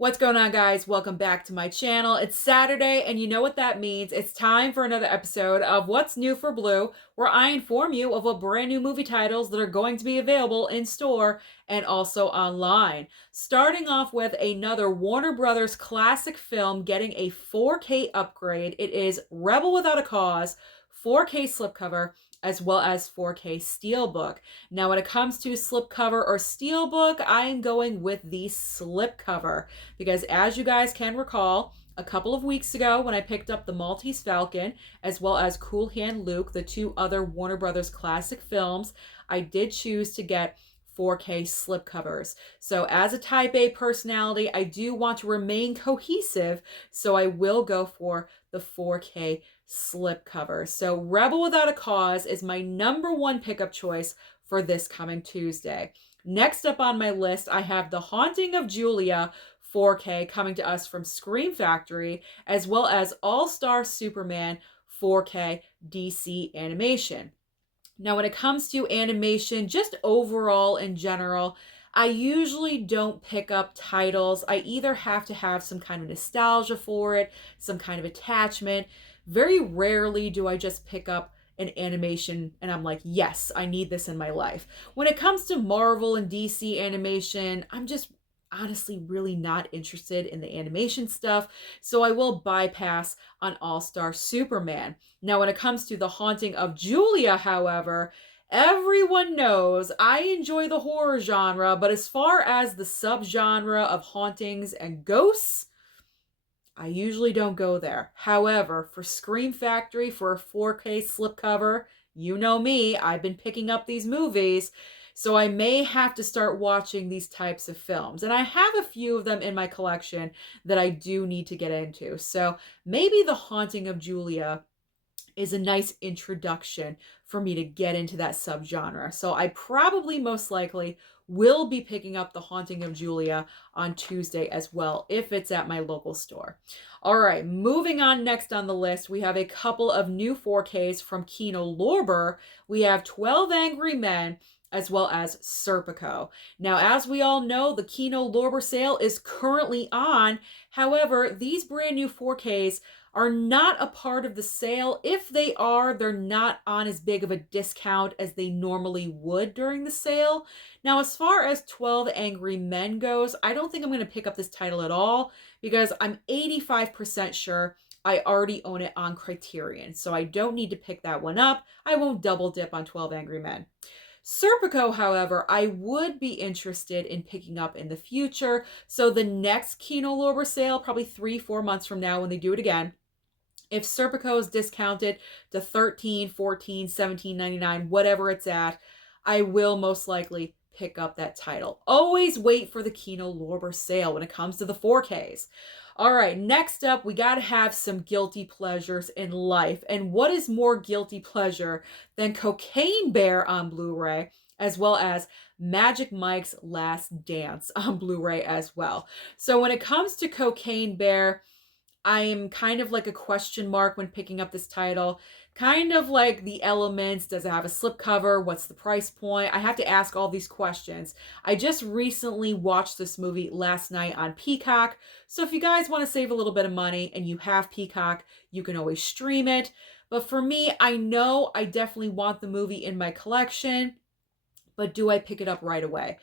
What's going on, guys? Welcome back to my channel. It's Saturday, and you know what that means. It's time for another episode of What's New for Blue, where I inform you of what brand new movie titles that are going to be available in store and also online. Starting off with another Warner Brothers classic film getting a 4K upgrade. It is Rebel Without a Cause, 4K slipcover, as well as 4K steelbook. Now, when it comes to slipcover or steelbook, I am going with the slipcover because, as you guys can recall, a couple of weeks ago when I picked up the Maltese Falcon as well as Cool Hand Luke, the two other Warner Brothers classic films, I did choose to get 4K slipcovers. So as a type A personality, I do want to remain cohesive, so I will go for the 4K slipcover. So Rebel Without a Cause is my number one pickup choice for this coming Tuesday. Next up on my list, I have The Haunting of Julia 4K coming to us from Scream Factory, as well as All-Star Superman 4K DC animation. Now, when it comes to animation, just overall in general, I usually don't pick up titles. I either have to have some kind of nostalgia for it, some kind of attachment. Very rarely do I just pick up an animation and I'm like, yes, I need this in my life. When it comes to Marvel and DC animation, I'm just honestly really not interested in the animation stuff, so I will bypass on All-Star Superman. Now, when it comes to The Haunting of Julia, however, everyone knows I enjoy the horror genre, but as far as the subgenre of hauntings and ghosts, I usually don't go there. However, for Scream Factory, for a 4K slipcover, you know me, I've been picking up these movies, so I may have to start watching these types of films. And I have a few of them in my collection that I do need to get into. So maybe The Haunting of Julia is a nice introduction for me to get into that subgenre. So I probably most likely will be picking up The Haunting of Julia on Tuesday as well, if it's at my local store. All right, moving on next on the list, we have a couple of new 4Ks from Kino Lorber. We have 12 Angry Men as well as Serpico. Now, as we all know, the Kino Lorber sale is currently on. However, these brand new 4Ks are not a part of the sale. If they are, they're not on as big of a discount as they normally would during the sale. Now, as far as 12 Angry Men goes, I don't think I'm going to pick up this title at all because I'm 85% sure I already own it on Criterion. So I don't need to pick that one up. I won't double dip on 12 Angry Men. Serpico, however, I would be interested in picking up in the future. So the next Kino Lorber sale, probably 3-4 months from now when they do it again, if Serpico is discounted to $13, $14, $17.99, whatever it's at, I will most likely pick up that title. Always wait for the Kino Lorber sale when it comes to the 4Ks. All right, next up, we got to have some guilty pleasures in life. And what is more guilty pleasure than Cocaine Bear on Blu-ray, as well as Magic Mike's Last Dance on Blu-ray as well. So when it comes to Cocaine Bear, I am kind of like a question mark when picking up this title. Kind of like the elements. Does it have a slipcover? What's the price point? I have to ask all these questions. I just recently watched this movie last night on Peacock. So if you guys want to save a little bit of money and you have Peacock, you can always stream it. But for me, I know I definitely want the movie in my collection. But do I pick it up right away?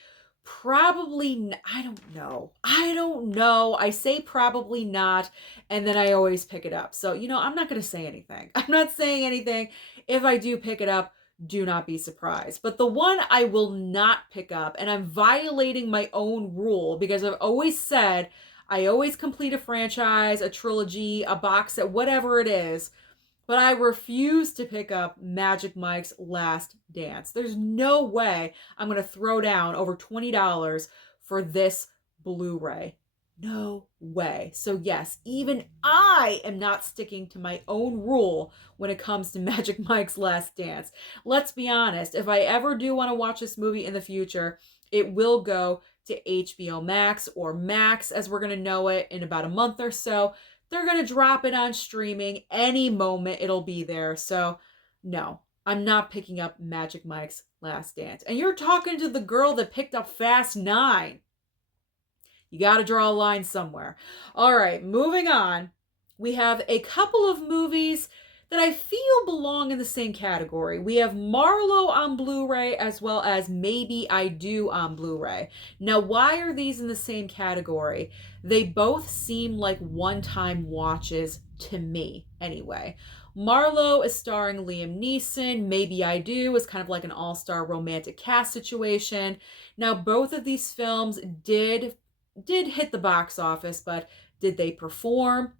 Probably, I don't know. I don't know. I say probably not, and then I always pick it up. So, I'm not going to say anything. I'm not saying anything. If I do pick it up, do not be surprised. But the one I will not pick up, and I'm violating my own rule because I've always said I always complete a franchise, a trilogy, a box set, whatever it is, but I refuse to pick up Magic Mike's Last Dance. There's no way I'm going to throw down over $20 for this Blu-ray. No way. So yes, even I am not sticking to my own rule when it comes to Magic Mike's Last Dance. Let's be honest, if I ever do want to watch this movie in the future, it will go to HBO Max or Max as we're going to know it in about a month or so. They're going to drop it on streaming any moment. It'll be there. So, no, I'm not picking up Magic Mike's Last Dance. And you're talking to the girl that picked up Fast 9. You got to draw a line somewhere. All right, moving on. We have a couple of movies that I feel belong in the same category. We have Marlowe on Blu-ray as well as Maybe I Do on Blu-ray. Now, why are these in the same category? They both seem like one-time watches to me, anyway. Marlowe is starring Liam Neeson. Maybe I Do is kind of like an all-star romantic cast situation. Now, both of these films did hit the box office, but did they perform?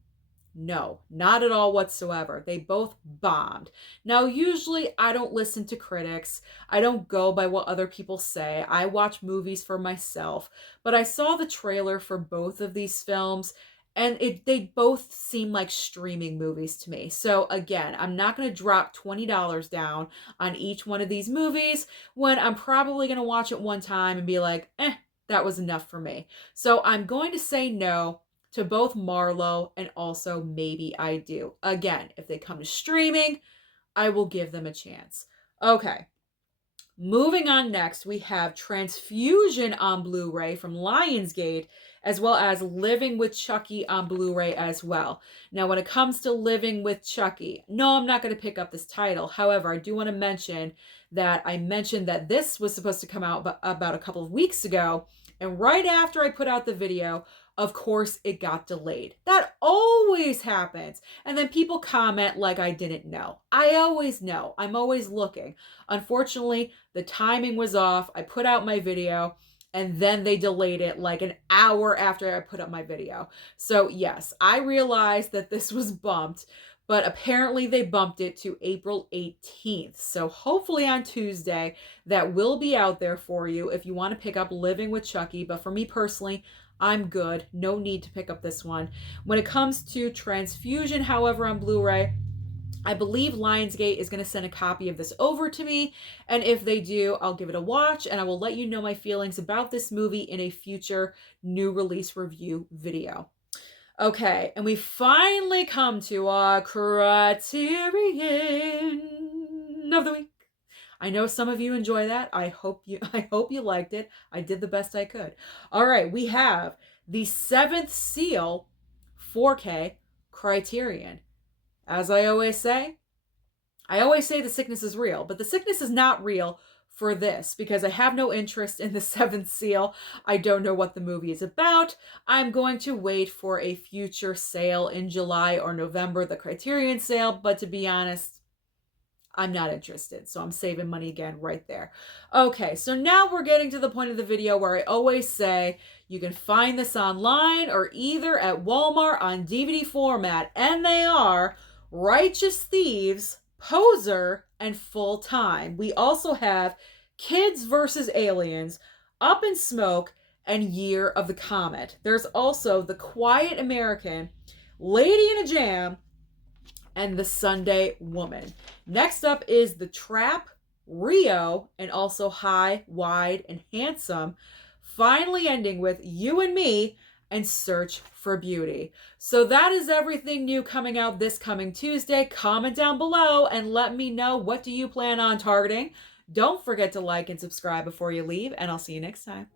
No, not at all whatsoever. They both bombed. Now, usually I don't listen to critics. I don't go by what other people say. I watch movies for myself. But I saw the trailer for both of these films and they both seem like streaming movies to me. So again, I'm not going to drop $20 down on each one of these movies when I'm probably going to watch it one time and be like, that was enough for me. So I'm going to say no to both Marlowe and also Maybe I Do. Again, if they come to streaming, I will give them a chance. Okay. Moving on next, we have Transfusion on Blu-ray from Lionsgate, as well as Living with Chucky on Blu-ray as well. Now, when it comes to Living with Chucky, no, I'm not going to pick up this title. However, I do want to mention that I mentioned that this was supposed to come out about a couple of weeks ago, and right after I put out the video, of course, it got delayed. That always happens. And then people comment like I didn't know. I always know. I'm always looking. Unfortunately, the timing was off. I put out my video and then they delayed it like an hour after I put up my video. So yes, I realized that this was bumped, but apparently they bumped it to April 18th. So hopefully on Tuesday, that will be out there for you if you want to pick up Living with Chucky. But for me personally, I'm good. No need to pick up this one. When it comes to Transfusion, however, on Blu-ray, I believe Lionsgate is going to send a copy of this over to me. And if they do, I'll give it a watch and I will let you know my feelings about this movie in a future new release review video. Okay, and we finally come to our Criterion of the Week. I know some of you enjoy that. I hope you liked it. I did the best I could. All right, we have the Seventh Seal 4K Criterion. As I always say the sickness is real, but the sickness is not real for this because I have no interest in the Seventh Seal. I don't know what the movie is about. I'm going to wait for a future sale in July or November, the Criterion sale, but to be honest, I'm not interested, so I'm saving money again right there. Okay, so now we're getting to the point of the video where I always say you can find this online or either at Walmart on DVD format, and they are Righteous Thieves, Poser, and Full Time. We also have Kids vs. Aliens, Up in Smoke, and Year of the Comet. There's also The Quiet American, Lady in a Jam, and The Sunday Woman. Next up is The Trap, Rio, and also High, Wide, and Handsome. Finally ending with You and Me and Search for Beauty. So that is everything new coming out this coming Tuesday. Comment down below and let me know, what do you plan on targeting? Don't forget to like and subscribe before you leave, and I'll see you next time.